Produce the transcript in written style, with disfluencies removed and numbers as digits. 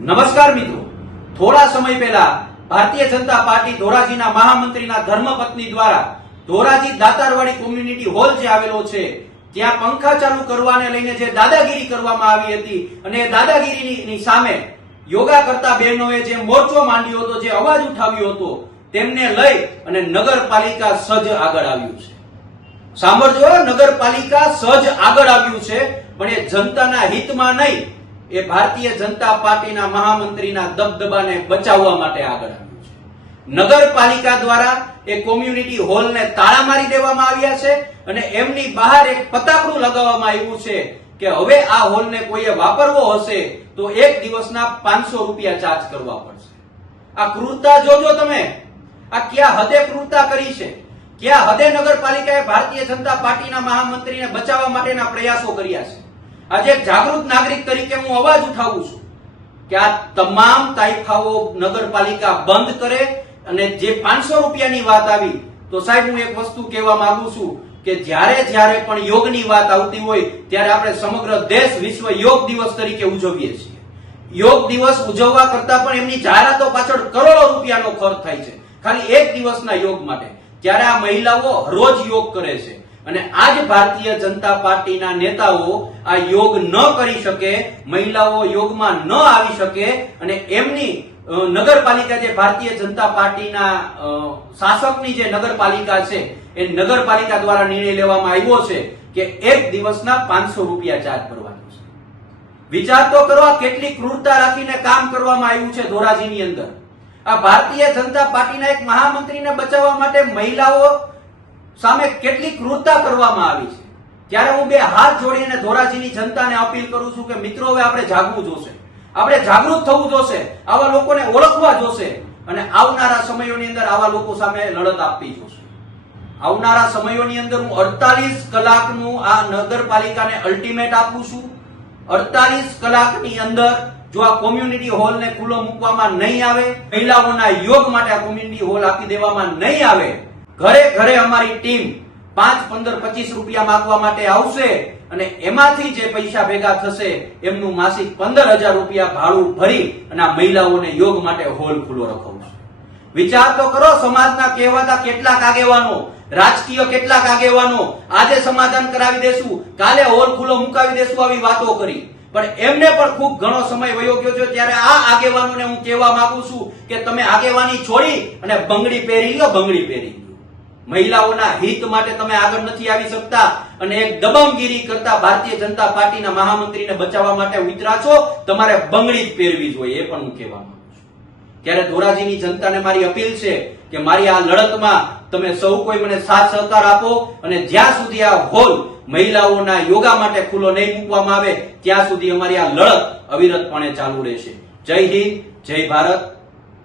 નમસ્કાર મિત્રો, થોડા સમય પહેલા ભારતીય જનતા પાર્ટી ધોરાજીના મહામંત્રીના ધર્મપત્ની દ્વારા ધોરાજી દાતારવાડી કોમ્યુનિટી હોલ જે આવેલો છે ત્યાં પંખા ચાલુ કરવાને લઈને જે દાદાગીરી કરવામાં આવી હતી અને એ દાદાગીરીની સામે યોગા કરતા બહેનોએ જે મોરચો માંડ્યો હતો, જે અવાજ ઉઠાવ્યો હતો, તેમને લઈ અને નગરપાલિકા સજ્જ આગળ આવ્યું છે. સાંભળજો, નગરપાલિકા સજ્જ આગળ આવ્યું છે, પણ એ જનતાના હિતમાં નહીં, એ ભારતીય જનતા પાર્ટીના મહામંત્રીના દબદબાને બચાવવા માટે આગળ આવ્યું છે. નગરપાલિકા દ્વારા એ કોમ્યુનિટી હોલને તાળા મારી દેવામાં આવ્યા છે અને એમની બહાર એક પતાકડું લગાવવામાં આવ્યું છે કે હવે આ હોલને કોઈએ વાપરવો હશે તો એક દિવસના 500 રૂપિયા ચાર્જ કરવા પડશે. આ ક્રૂરતા જોજો તમે, આ ક્યાં હદે ક્રૂરતા કરી છે, ક્યાં હદે નગરપાલિકાએ ભારતીય જનતા પાર્ટીના મહામંત્રીને બચાવવા માટેના પ્રયાસો કર્યા છે. આજે એક જાગૃત નાગરિક તરીકે હું અવાજ ઉઠાવું છું કે આ તમામ તાઇફાઓ નગરપાલિકા બંધ કરે. અને જે 500 રૂપિયાની વાત આવી તો સાહેબ હું એક વસ્તુ કહેવા માંગુ છું કે જ્યારે પણ યોગની વાત આવતી હોય ત્યારે આપણે સમગ્ર દેશ વિશ્વ યોગ દિવસ તરીકે ઉજવીએ છીએ. યોગ દિવસ ઉજવવા કરતા પણ એમની જાહેરાતો પાછળ કરોડો રૂપિયાનો ખર્ચ થાય છે ખાલી એક દિવસના યોગ માટે. ત્યારે આ મહિલાઓ રોજ યોગ કરે છે અને આજ ભારતીય જનતા પાર્ટીના નેતાઓ આ યોગ ન કરી શકે, મહિલાઓ યોગમાં ન આવી શકે અને એમની નગરપાલિકા જે ભારતીય જનતા પાર્ટીના શાસકની જે નગરપાલિકા છે એ નગરપાલિકા દ્વારા નિર્ણય લેવામાં આવ્યો છે કે એક દિવસના 500 રૂપિયા ચાર્જ કરવાનો છે. વિચાર તો કરો, આ કેટલી ક્રૂરતા રાખીને કામ કરવામાં આવ્યું છે ધોરાજીની અંદર. આ ભારતીય જનતા પાર્ટીના એક મહામંત્રીને બચાવવા માટે મહિલાઓ સામે કેટલી ક્રૂરતા કરવામાં આવી છે. ત્યારે હું બે હાથ જોડીને ધોરાજીની જનતાને અપીલ કરું છું કે મિત્રો, હવે આપણે જાગવું જોશે, આપણે જાગૃત થવું જોશે, આવા લોકોને ઓળખવા જોશે અને આવનારા સમયોની અંદર આવા લોકો સામે લડત આપવી જોશે. આવનારા સમયોની અંદર હું 48 કલાકનું આ નગરપાલિકાને અલ્ટિમેટ આપું છું. 48 કલાકની અંદર જો આ કોમ્યુનિટી હોલને ખુલ્લો મૂકવામાં નહીં આવે, મહિલાઓના યોગ માટે આ કોમ્યુનિટી હોલ આપી દેવામાં નહીં આવે, ઘરે ઘરે અમારી ટીમ 5, 15, 25 રૂપિયા માંગવા માટે આવશે અને એમાંથી જે પૈસા ભેગા થશે એમનું માસિક 15,000 રૂપિયા ભાડું ભરી અને આ મહિલાઓને યોગ માટે હોલ ખુલ્લો રખાવશે. વિચાર તો કરો, સમાજના કહેવાતા કેટલાક આગેવાનો, રાજકીય કેટલાક આગેવાનો આજે સમાધાન કરાવી દેશું, કાલે હોલ ખુલ્લો મુકાવી દેશું આવી વાતો કરી, પણ એમને પણ ખૂબ ઘણો સમય વયો ગયો છે. ત્યારે આ આગેવાનોને હું કહેવા માંગુ છું કે તમે આગેવાની છોડી અને બંગડી પહેરી લો, બંગડી પહેરી લો. મહિલાઓના હિત માટે તમે આગળ નથી આવી શકતા અને એક દબંગગીરી કરતા ભારતીય જનતા પાર્ટીના મહામંત્રીને બચાવવા માટે ઉતરા છો, તમારે બંગડી જ પહેરવી જોઈએ, એ પણ હું કહેવા માંગુ છું. ત્યારે ધોરાજીની જનતાને મારી અપીલ છે કે મારી આ લડતમાં તમે સૌ કોઈ મને સાથ સહકાર આપો અને જ્યાં સુધી આ હોલ મહિલાઓના યોગા માટે ખુલ્લો નહીં મૂકવામાં આવે ત્યાં સુધી અમારી આ લડત અવિરતપણે ચાલુ રહેશે. જય હિન્દ, જય ભારત.